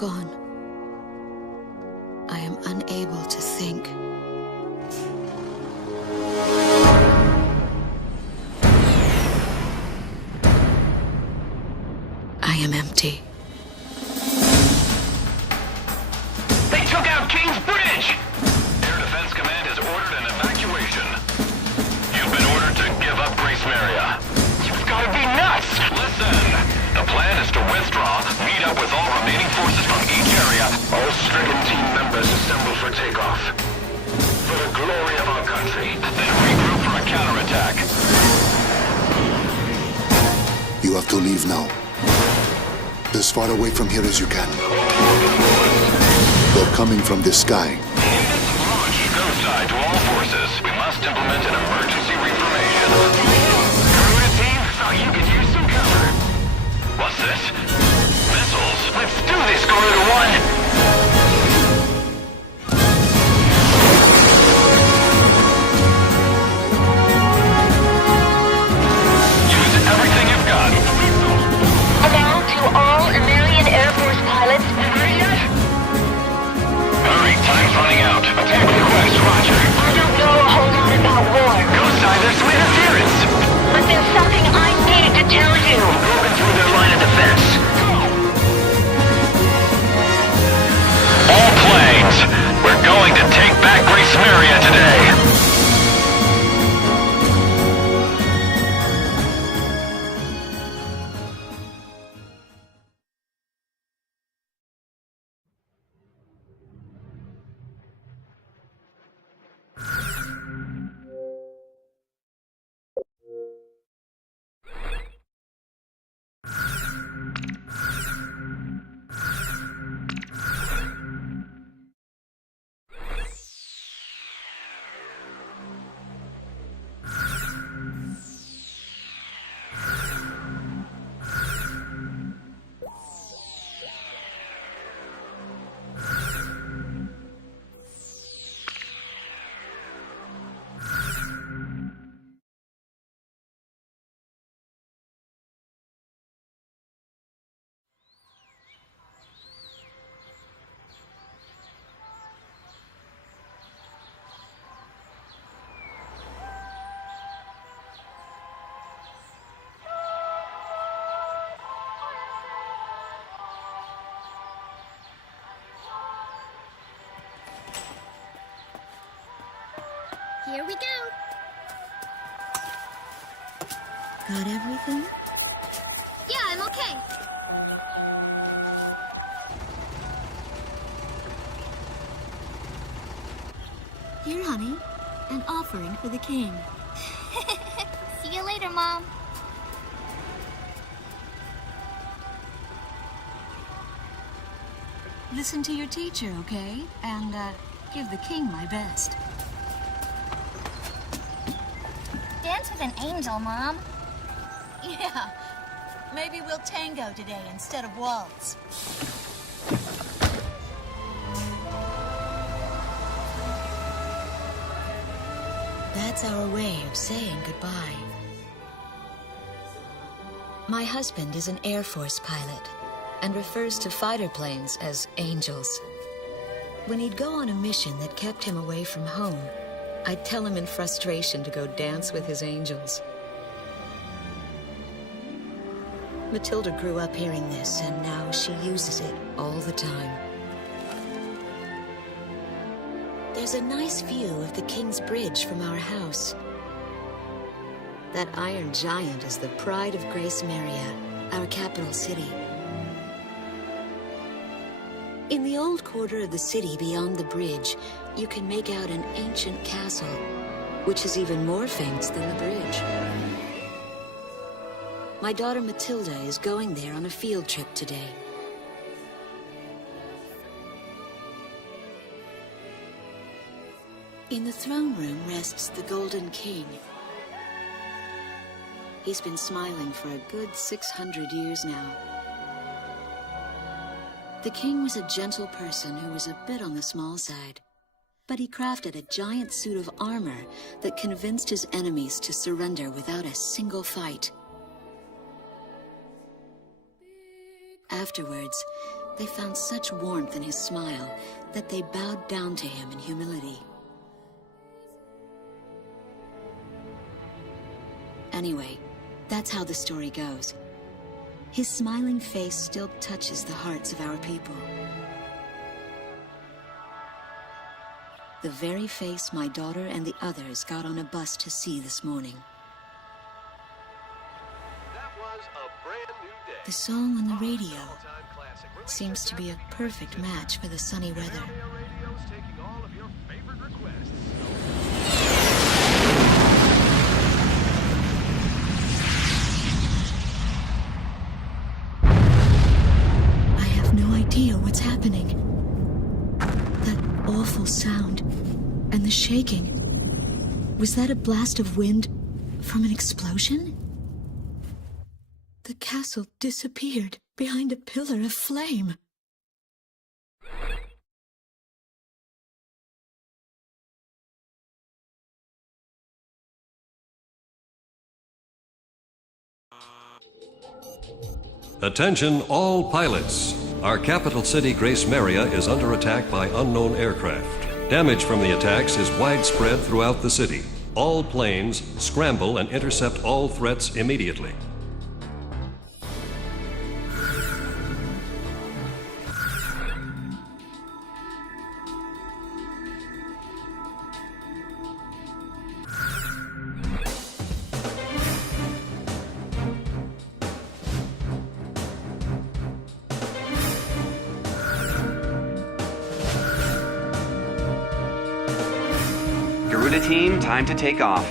gone, I am unable to think. I am empty. They took out King's Bridge! Air Defense Command has ordered an evacuation. You've been ordered to give up Grace Maria. You've got to be nuts! Listen! The plan is to withdraw, meet up with all remaining forces from each area. All stricken team members assemble for takeoff. For the glory of our country, then regroup for a counterattack. You have to leave now. As far away from here as you can. They're coming from the sky. Launch go side to all forces. We must implement an emergency reformation. Crew to team, thought you could use some cover. What's this? Missiles. Let's do this, Gorilla One. Use everything you've got. Hello to all American Air Force pilots. Ready yet? Hurry, time's running out. Attack request, roger. I don't know a whole lot about war. Go side, there's some interference. But there's something I needed to tell you. Broken through their line of defense. All planes, we're going to take back Grace Maria today. Here we go. Got everything? Yeah, I'm okay. Here, honey. An offering for the king. See you later, Mom. Listen to your teacher, okay? And, give the king my best. Dance with an angel, Mom. Yeah. Maybe we'll tango today instead of waltz. That's our way of saying goodbye. My husband is an Air Force pilot and refers to fighter planes as angels. When he'd go on a mission that kept him away from home, I'd tell him in frustration to go dance with his angels. Matilda grew up hearing this, and now she uses it all the time. There's a nice view of the King's Bridge from our house. That iron giant is the pride of Grace Maria, our capital city. In the old quarter of the city beyond the bridge, you can make out an ancient castle, which is even more famous than the bridge. My daughter Matilda is going there on a field trip today. In the throne room rests the Golden King. He's been smiling for a good 600 years now. The king was a gentle person who was a bit on the small side, but he crafted a giant suit of armor that convinced his enemies to surrender without a single fight. Afterwards, They found such warmth in his smile that they bowed down to him in humility. Anyway, that's how the story goes. His smiling face still touches the hearts of our people. The very face my daughter and the others got on a bus to see this morning. That was a brand new day. The song on the radio seems to be a perfect match for the sunny weather. Radio's taking all of your favorite requests. I have no idea what's happening. That awful sound and the shaking. Was that a blast of wind from an explosion? The castle disappeared behind a pillar of flame. Attention all pilots. Our capital city, Grace Maria, is under attack by unknown aircraft. Damage from the attacks is widespread throughout the city. All planes scramble and intercept all threats immediately. Garuda team, time to take off.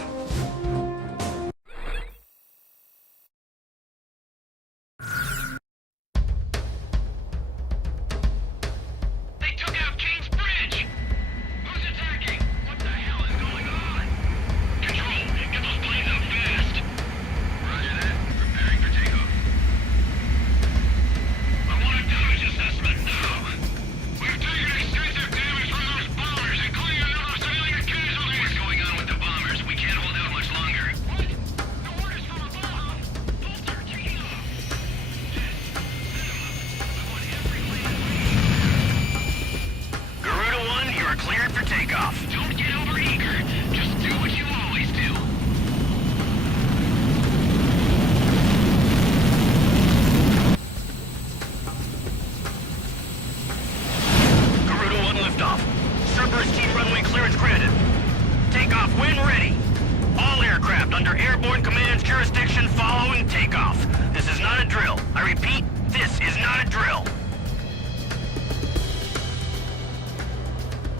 They took out King's Bridge! Who's attacking? What the hell is going on? Control, get those planes out fast! Roger that. Preparing for takeoff. I want a damage assessment now! We've taken extensive damage from those bombers, including a number of civilian casualties! What's going on with the bombers? We can't hold out much longer. What? The orders from above! Bolter, taking off! Garuda 1, you are cleared for takeoff. Don't get overeager. Just do what you always do. Garuda 1 liftoff. Cerberus team runway clearance granted. Takeoff when ready. All aircraft under airborne command's jurisdiction following takeoff. This is not a drill. I repeat, this is not a drill.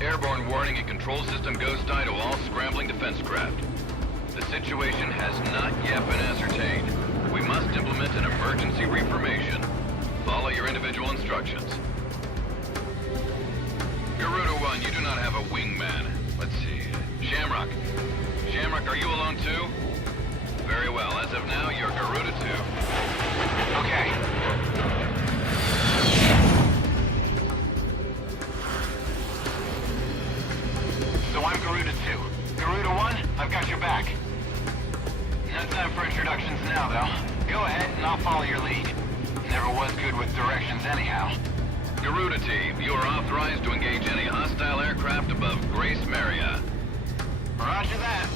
Airborne warning and control system ghost eye to all scrambling defense craft. The situation has not yet been ascertained. We must implement an emergency reformation. Follow your individual instructions. Garuda 1, you do not have a wingman. Let's see. Shamrock. Shamrock, are you alone too? Very well. As of now, you're Garuda 2. Okay. So I'm Garuda 2. Garuda 1, I've got your back. No time for introductions now, though. Go ahead and I'll follow your lead. Never was good with directions anyhow. Garuda team, you are authorized to engage any hostile aircraft above Grace Maria. Roger that.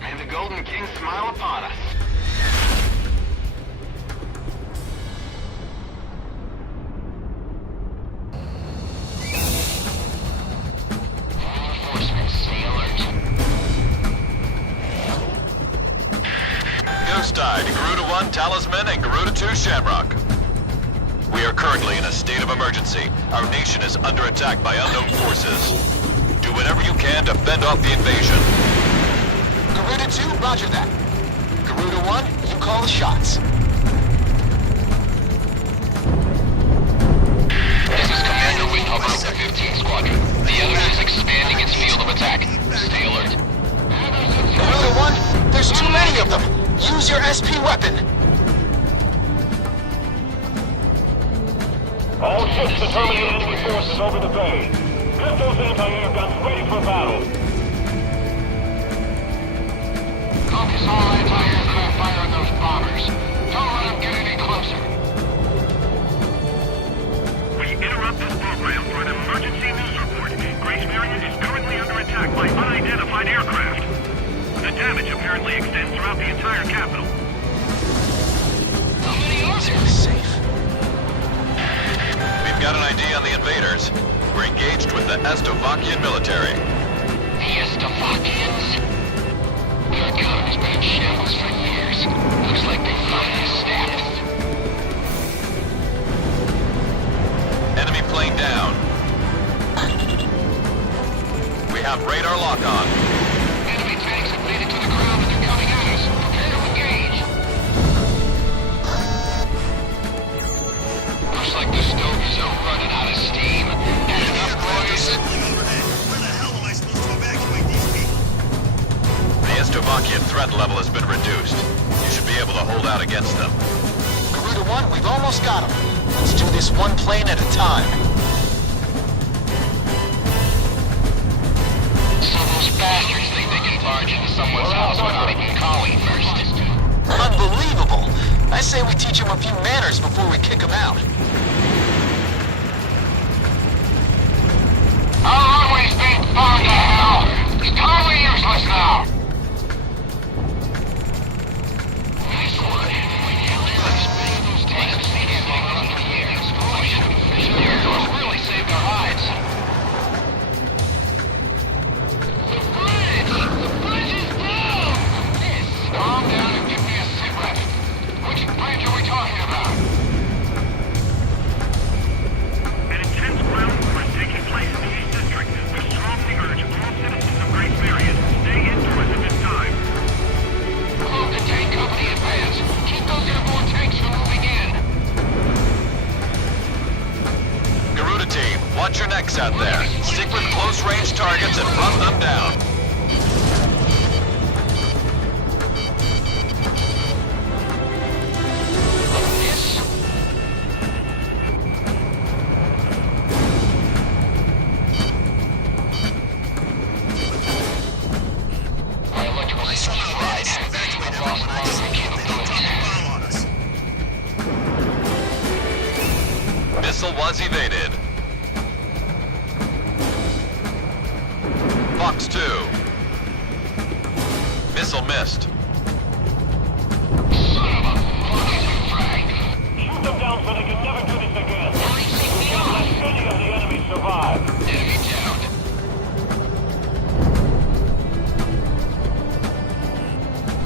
May the Golden King smile upon us. Ghost Eye to Garuda 1 Talisman and Garuda 2 Shamrock. We are currently in a state of emergency. Our nation is under attack by unknown forces. Do whatever you can to fend off the invasion. Garuda 2, roger that. Garuda 1, you call the shots. This is Commander Windhover of the 15th Squadron. The enemy is expanding its field of attack. Stay alert. Garuda 1, there's too many of them. Use your SP weapon. All ships to terminate enemy forces over the bay. Get those anti-air guns ready for battle. Focus all anti-aircraft fire on those bombers. Don't let them get any closer. damage apparently extends throughout the entire capital. How many are there? Safe. We've got an ID on the invaders. We're engaged with the Estovakian military. The Estovakians? Their economy's been in shambles for years. Looks like they finally snapped. Enemy plane down. We have radar lock on. Enemy tanks have made it to the ground and they're coming at us. Prepare to engage. Looks like the stogies are running out of steam. Had enough, boys? Where the hell am I supposed to evacuate these people? The Estovakian threat level has been reduced. You should be able to hold out against them. Garuda 1, we've almost got them. Let's do this one plane at a time. So those bastards think they can barge into someone's house without even calling first. Unbelievable! I say we teach them a few manners before we kick them out. Our runway's being fogged to hell! It's totally useless now! Nice one. Those tanks have seen it all up in the air. The air force really saved our lives. The bridge! The bridge is down! Calm down and give me a sit rep. Which bridge are we talking about? An intense ground war is taking place in the East District. We strongly urge all citizens of Great Marion to stay indoors at this time. Move the tank company advance. Keep those airborne tanks from moving in. Garuda team, watch your necks out there. Stick with close-range targets and run them down. This? My electrical system's fried. I've lost a lot of my capabilities. Missile was evaded. Fox 2. Missile missed. Son of a fucking frag. Shoot them down so they can never do this again. Let any of the enemy survive. Enemy down.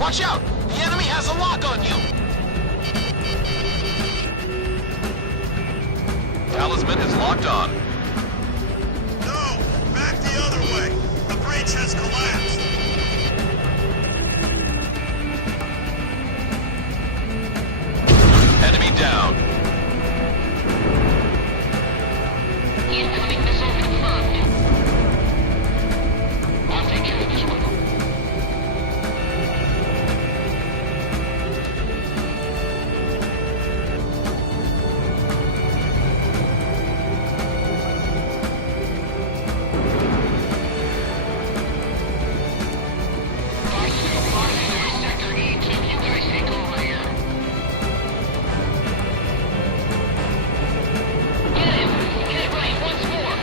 Watch out! The enemy has a lock on you! Talisman is locked on. No! Back the other way! The breach has collapsed! Enemy down. Incoming missile confirmed. I'll take care of this one. Sector E2, you guys take over here. Get him! Get it right once more!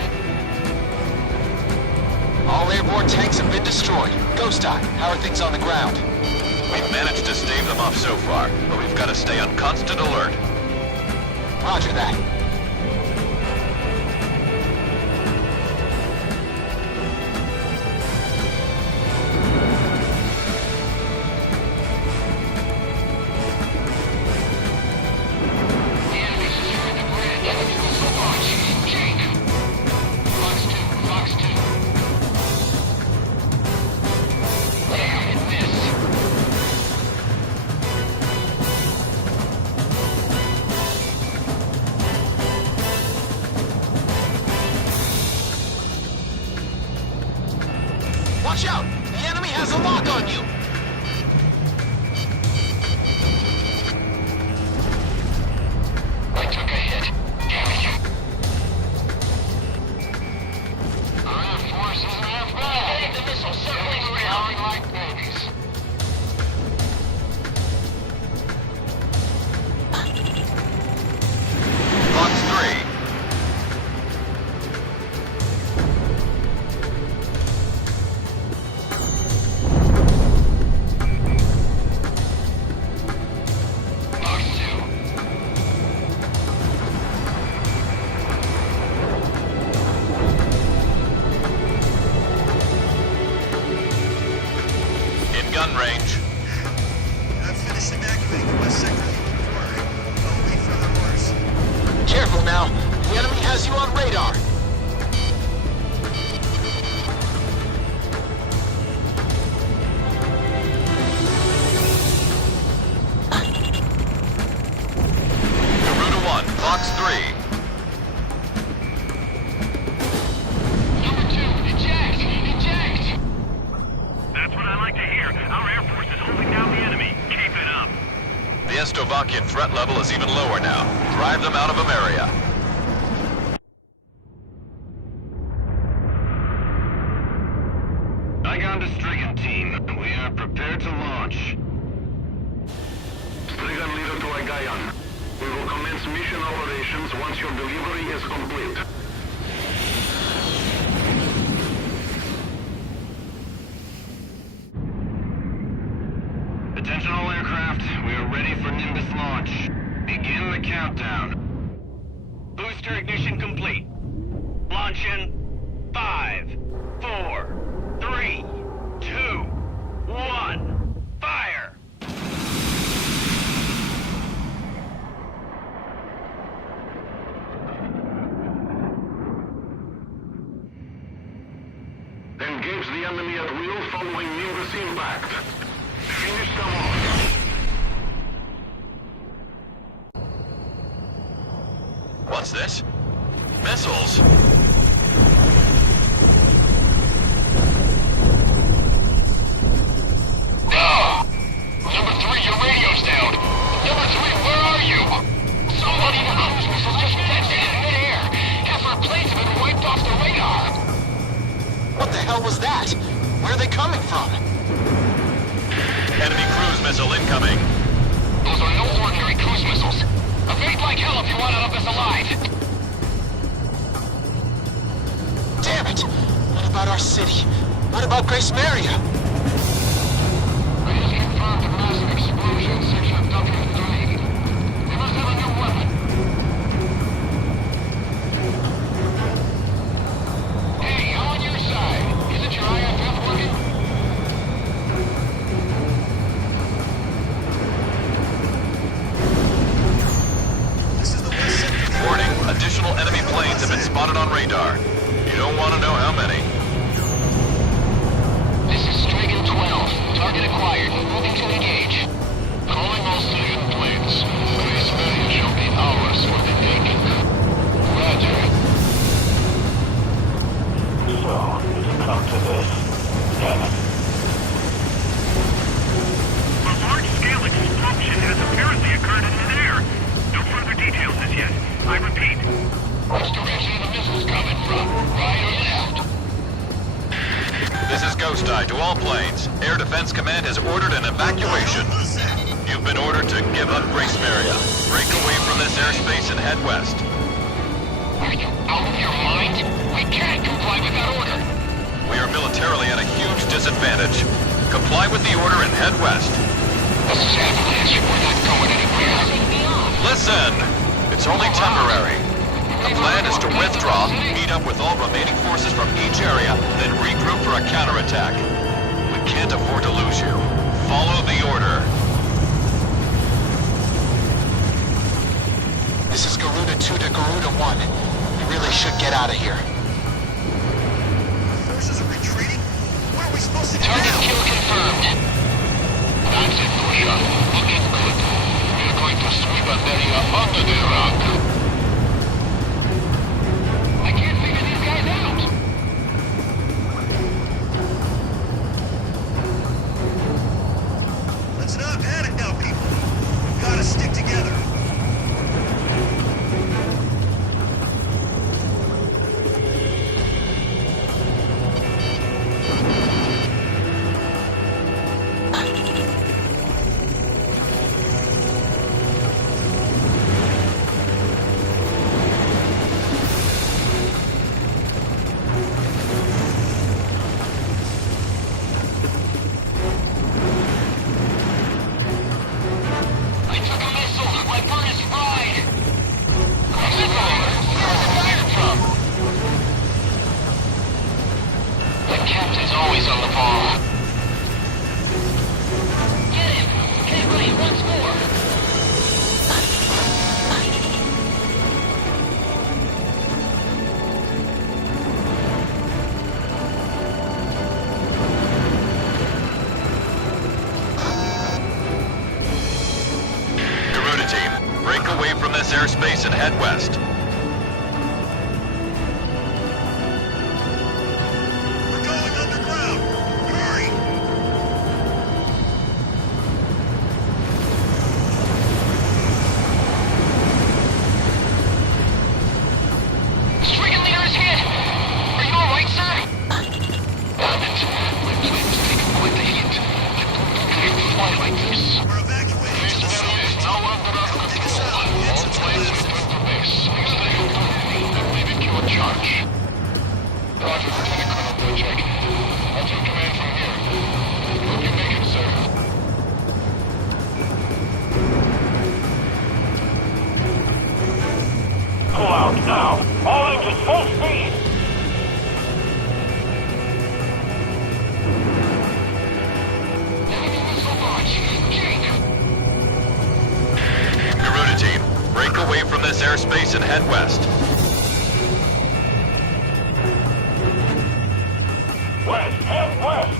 All airborne tanks have been destroyed. Ghost Eye, how are things on the ground? We've managed to stave them off so far, but we've got to stay on constant alert. Roger that. The enemy's securing the bridge. So watch. Jake! Fox 2. Damn, it missed. Watch out! The enemy has a lock on you! I took a hit. Damn it. Ground forces are half bad. The missile circling around like babies. Fox 3. gun range. I've finished evacuating the west sector of the inquiry. I'll wait for their orders. Careful now. The enemy has you on radar. Garuda 1, Fox 3. Number 2, eject! Eject! That's what I like to hear. Our Air Force is holding down the enemy. Keep it up. The Estovakian threat level is even lower now. Drive them out of Ameria. Strigan team, we are prepared to launch. Strigan leader to Agayan. We will commence mission operations once your delivery is complete. Attention all aircraft, we are ready for Nimbus launch. Begin the countdown. Booster ignition complete. Launch in 5, 4, 3, 2, 1, fire! Engage the enemy at will following Nimbus impact. Finish them off. What's this? Missiles? Number 3, your radio's down. Number 3, where are you? Somebody in the cruise missiles just detonated in midair. Half our planes have been wiped off the radar. What the hell was that? Where are they coming from? Enemy cruise missile incoming. Those are no ordinary cruise missiles. Evade like hell if you want out of this alive. Damn it! What about our city? What about Grace Maria? I just confirmed a massive explosion section of W3. They must have a new weapon. Hey, I'm on your side. Isn't your IFF working? This is the west sector. Warning, additional enemy planes have been spotted on radar. You don't want to know how many. This is Strigan 12. Target acquired. Moving to engage. Calling all Strigan planes. Grace Maria shall be ours for the taking. Roger. So, it's come to this. Damn it. A large-scale explosion has apparently occurred in midair. No further details as yet. I repeat. Which direction are the missiles coming from? Right or left? This is Ghost Eye to all planes. Air Defense Command has ordered an evacuation. You've been ordered to give up Grace Maria. Break away from this airspace and head west. Are you out of your mind? We can't comply with that order. We are militarily at a huge disadvantage. Comply with the order and head west. This is Avalanche. We're not going anywhere. Listen! It's only temporary. The plan is to withdraw, meet up with all remaining forces from each area, then regroup for a counterattack. We can't afford to lose you. Follow the order. This is Garuda 2 to Garuda 1. We really should get out of here. Forces are retreating? What are we supposed to do Target now? kill confirmed. That's it, Pusha. Looking good. We're going to sweep America under the rug. I can't figure these guys out. Let's not panic now, people. We've got to stick together. airspace and head west. We're going underground. Hurry! Stricken leader is hit! Are you alright, sir? Damn it. My plane was taking quite the hit. I don't think I can fly like this. We're evacuating to the This is now under our control. All planes return to base. Stay on target. I'm leaving you in charge. Roger, Lieutenant Colonel Bojek. I'll take command from here. Hope you make it, sir. Pull out now! All engines full speed! Enemy missile launch. Jake. Garuda team, break away from this airspace and head west. West! Head west!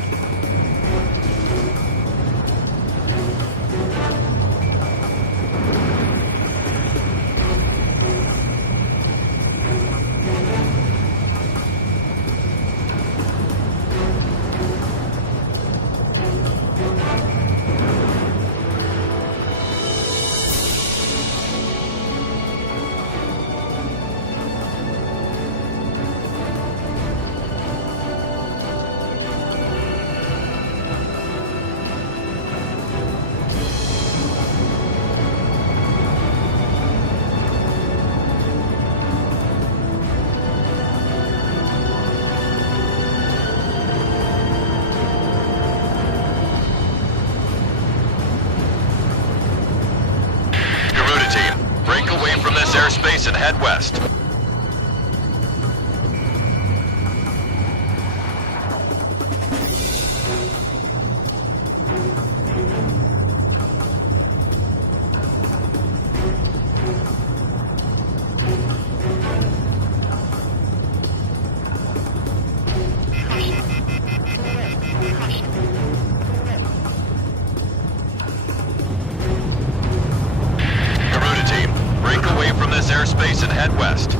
Garuda team, break away from this airspace and head west. Garuda team, break away from this airspace and head west.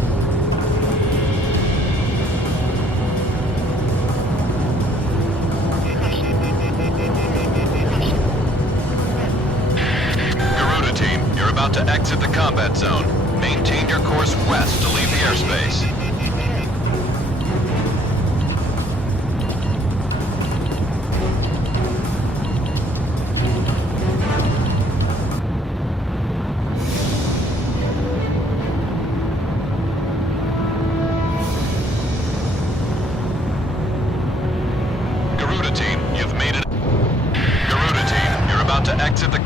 Garuda team, you're about to exit the combat zone. Maintain your course west to leave the airspace. Garuda team, you've made it. Garuda team, you're about to exit the...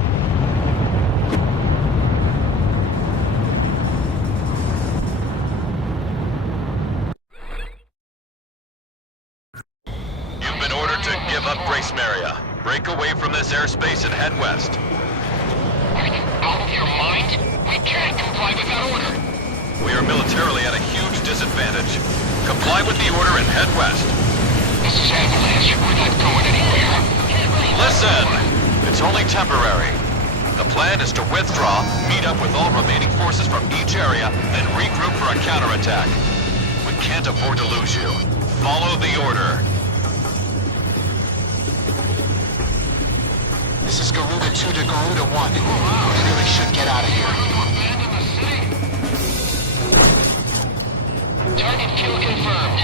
You've been ordered to give up Grace Maria. Break away from this airspace and head west. Are you out of your mind? We can't comply with that order. We are militarily at a huge disadvantage. Comply with the order and head west. This is Avalanche. We're not going anywhere. Listen! It's only temporary. The plan is to withdraw, meet up with all remaining forces from each area, and regroup for a counterattack. We can't afford to lose you. Follow the order. This is Garuda 2 to Garuda 1. We really should get out of here. Target kill confirmed.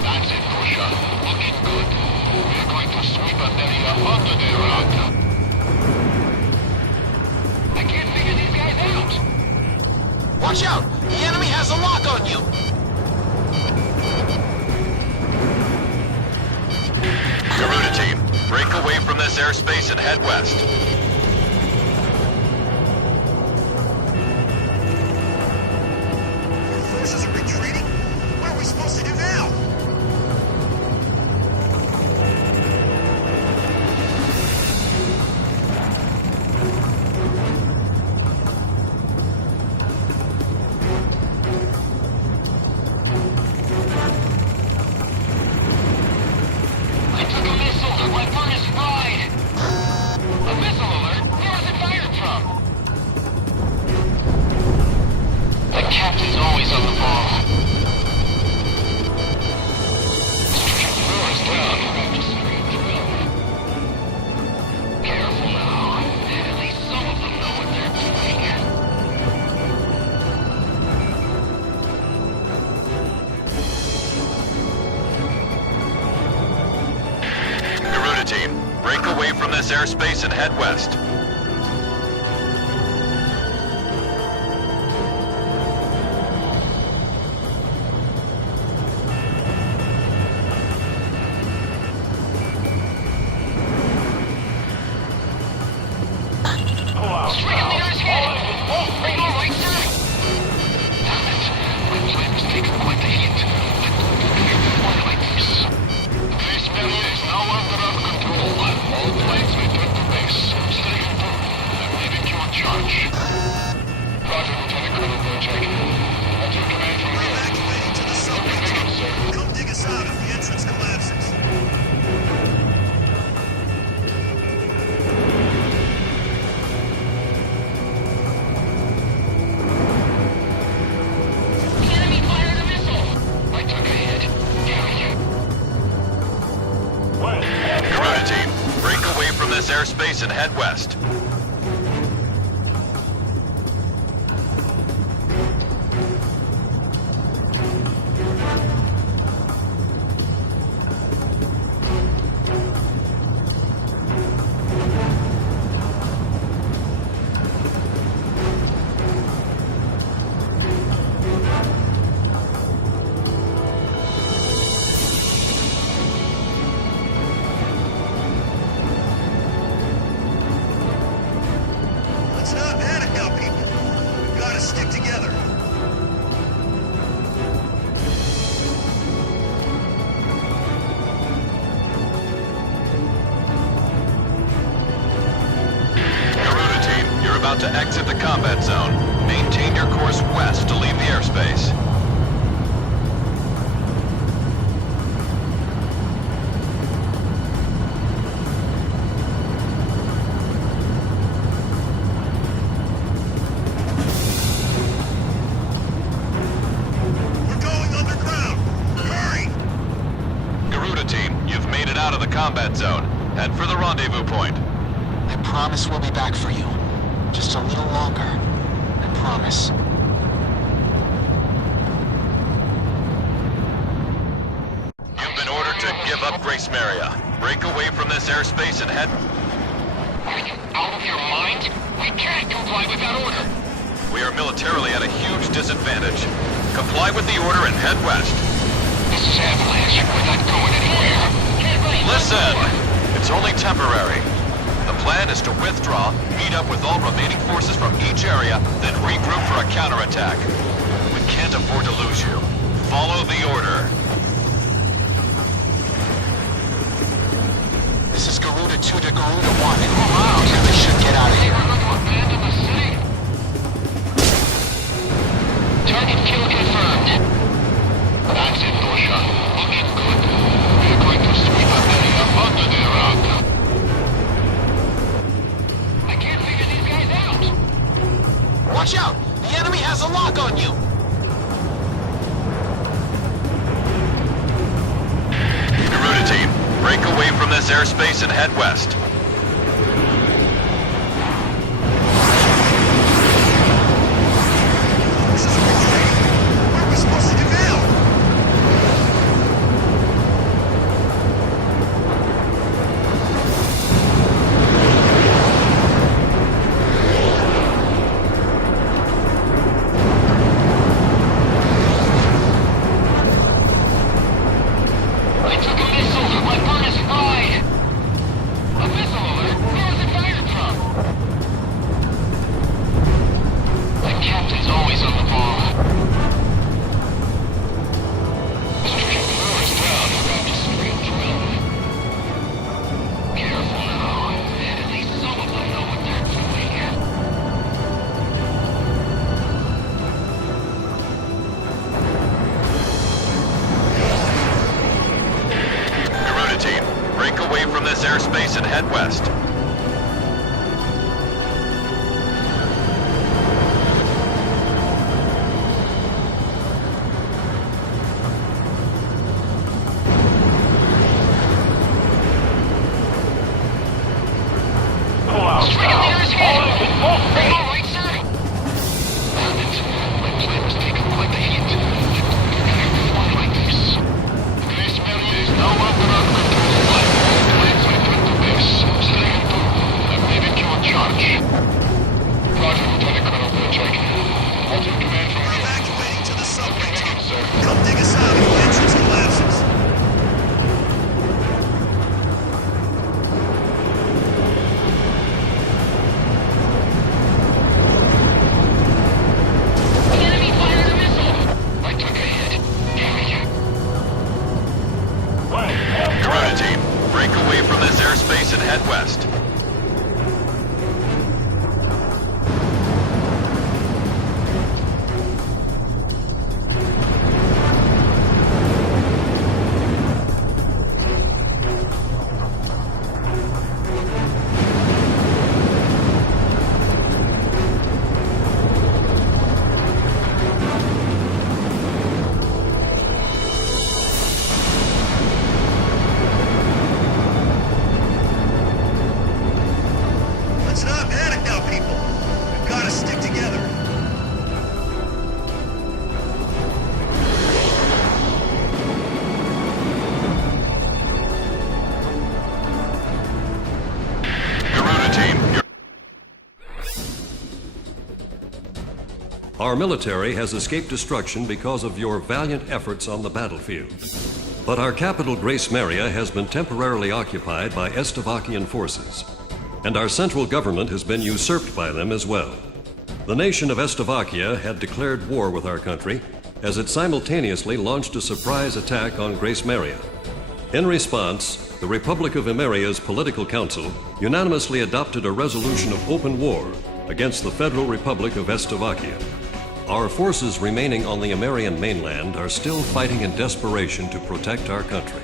That's it, Pusher. Looking good. We're going to sweep an area under the rug. I can't figure these guys out. Watch out! The enemy has a lock on you! Garuda team, break away from this airspace and head west. Our forces are retreating? What are we supposed to do now? I took a missile. My bird is fried. A missile alert? Where is it fired from? captain's always on the ball. Stricken floor is down. Careful now. At least some of them know what they're doing. Garuda team, break away from this airspace and head west. Stricken leader's hit! Are you alright, sir? Damn it. My plane was taking quite the hit. I don't think I can fly like this. Grace Meria is now under our control. All planes return to base. Stay informed. I'm leaving you in charge. Roger, Lieutenant Colonel Burchak. I'll take command from We're here. evacuating to the subway tunnel. Come dig us out if the entrance collapses. The enemy fired a missile! I took a hit. Carry you. Garuda team, break away from this airspace and head west. Let's not panic now, people. We gotta stick together. Garuda team, you're about to exit the combat zone. Maintain your course west to leave the airspace. We're going underground. Hurry! Garuda team, you've made it out of the combat zone. Head for the rendezvous point. I promise we'll be back for you. Just a little longer. I promise. You've been ordered to give up Grace Meria. Break away from this airspace and head... Are you out of your mind? We can't comply with that order. We are militarily at a huge disadvantage. Comply with the order and head west. This is Avalanche. We're not going anywhere. Listen! It's only temporary. The plan is to withdraw, meet up with all remaining forces from each area, then regroup for a counterattack. We can't afford to lose you. Follow the order. This is Garuda 2 to Garuda 1. And move out. They should get out of They here. were going to abandon the city. Target kill confirmed. That's it, Dosha. Looking good. We're going to sweep that area under the rock. I can't figure these guys out. Watch out! The enemy has a lock on you! Garuda team, break away from this airspace and head west. This is a retreat. Where are we supposed to do now? I took a missile. My bird is fried. A missile alert? Where was it fired from? The captain's always on the ball. Stricken floor is down. Straight drill. Careful now. At least some of them know what they're doing. Garuda team, break away from this airspace and head west. head west. Let's not panic now, people. We've got to stick together. Garuda team, Our military has escaped destruction because of your valiant efforts on the battlefield. But our capital, Grace Maria, has been temporarily occupied by Estavakian forces, and our central government has been usurped by them as well. The nation of Estavakia had declared war with our country as it simultaneously launched a surprise attack on Grace Maria. In response, the Republic of Emeria's Political Council unanimously adopted a resolution of open war against the Federal Republic of Estavakia. Our forces remaining on the Emerian mainland are still fighting in desperation to protect our country.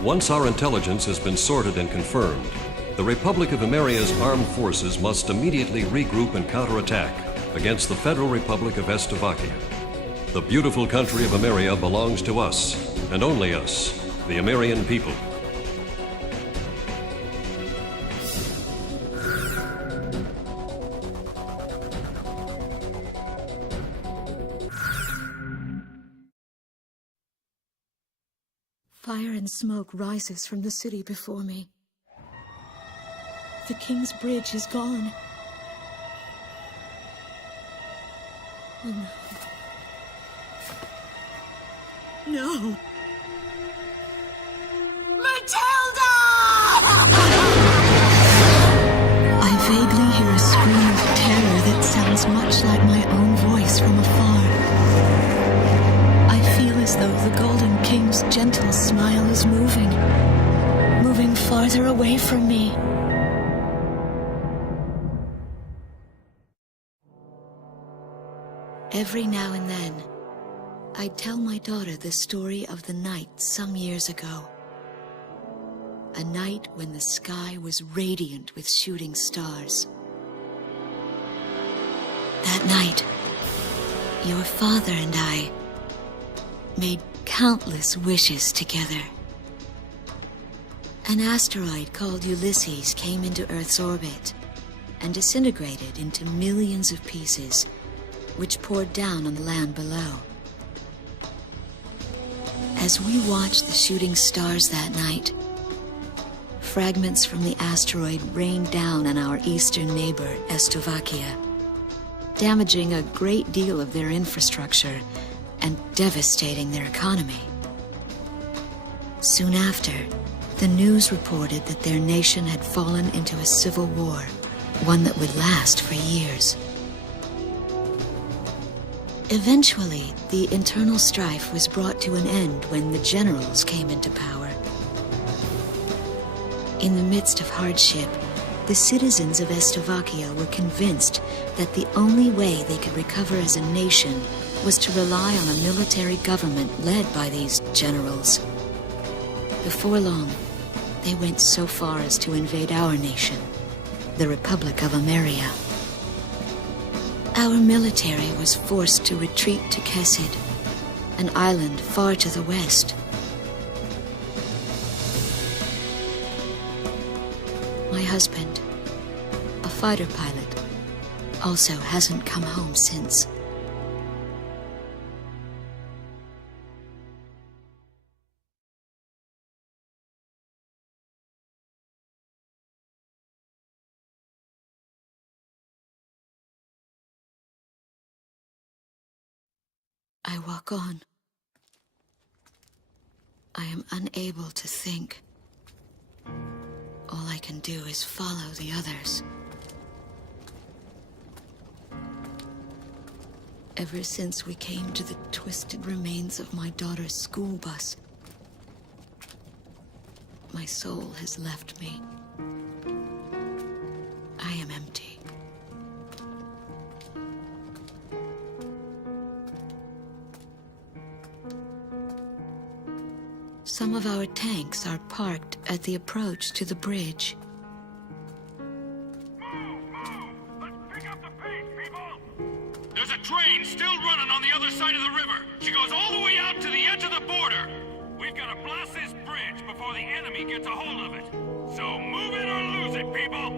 Once our intelligence has been sorted and confirmed, the Republic of Emeria's armed forces must immediately regroup and counterattack against the Federal Republic of Estavakia. The beautiful country of Emeria belongs to us, and only us, the Emerian people. Fire and smoke rises from the city before me. The King's Bridge is gone. Oh no. No! Matilda! I vaguely hear a scream of terror that sounds much like my own voice from afar. I feel as though the Golden King's gentle smile is moving farther away from me. Every now and then, I tell my daughter the story of the night some years ago. A night when the sky was radiant with shooting stars. That night, your father and I made countless wishes together. An asteroid called Ulysses came into Earth's orbit and disintegrated into millions of pieces, which poured down on the land below. As we watched the shooting stars that night, fragments from the asteroid rained down on our eastern neighbor, Estavakia, damaging a great deal of their infrastructure and devastating their economy. Soon after, the news reported that their nation had fallen into a civil war, one that would last for years. Eventually, the internal strife was brought to an end when the generals came into power. In the midst of hardship, the citizens of Estavakia were convinced that the only way they could recover as a nation was to rely on a military government led by these generals. Before long, they went so far as to invade our nation, the Republic of Emeria. Our military was forced to retreat to Kesid, an island far to the west. My husband, a fighter pilot, also hasn't come home since. I walk on. I am unable to think. All I can do is follow the others. Ever since we came to the twisted remains of my daughter's school bus, my soul has left me. Some of our tanks are parked at the approach to the bridge. There's a train still running on the other side of the river. She goes all the way out to the edge of the border. We've got to blast this bridge before the enemy gets a hold of it. So move it or lose it, people!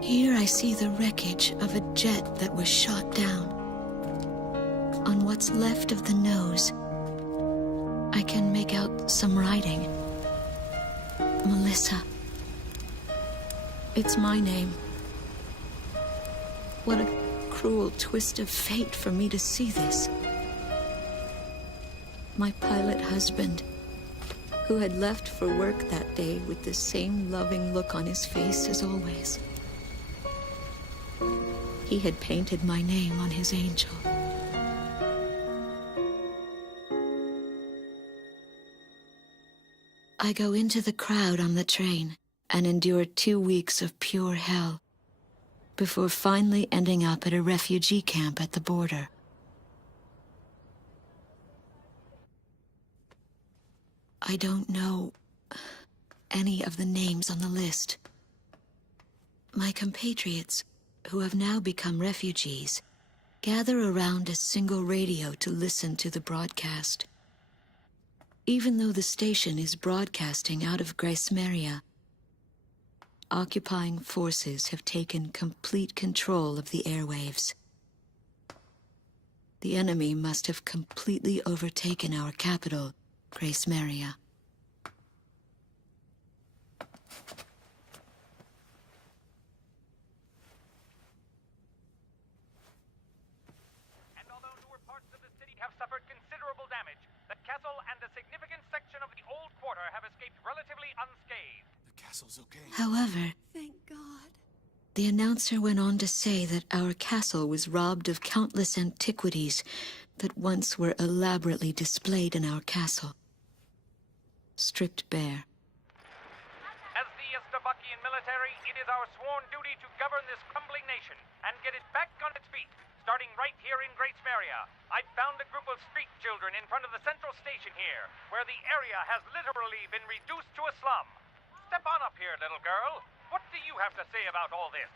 Here I see the wreckage of a jet that was shot down. On what's left of the nose, I can make out some writing. Melissa. It's my name. What a cruel twist of fate for me to see this. My pilot husband, who had left for work that day with the same loving look on his face as always. He had painted my name on his angel. I go into the crowd on the train and endure 2 weeks of pure hell before finally ending up at a refugee camp at the border. I don't know any of the names on the list. My compatriots, who have now become refugees, gather around a single radio to listen to the broadcast. Even though the station is broadcasting out of Grace Maria, occupying forces have taken complete control of the airwaves. The enemy must have completely overtaken our capital, Grace Maria. And although newer parts of the city have suffered considerable damage, the castle and a significant section of the old quarter have escaped relatively unscathed. The castle's okay. However, Thank God. the announcer went on to say that our castle was robbed of countless antiquities that once were elaborately displayed in our castle. Stripped bare. As the Estabakian military, it is our sworn duty to govern this crumbling nation and get it back on its feet, starting right here in Grace Maria. I found a group of street children in front of the central station here, where the area has literally been reduced to a slum. Step on up here, little girl. What do you have to say about all this?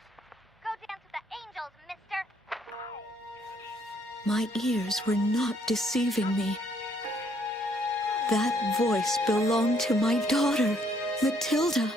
Go dance with the angels, mister. My ears were not deceiving me. That voice belonged to my daughter, Matilda.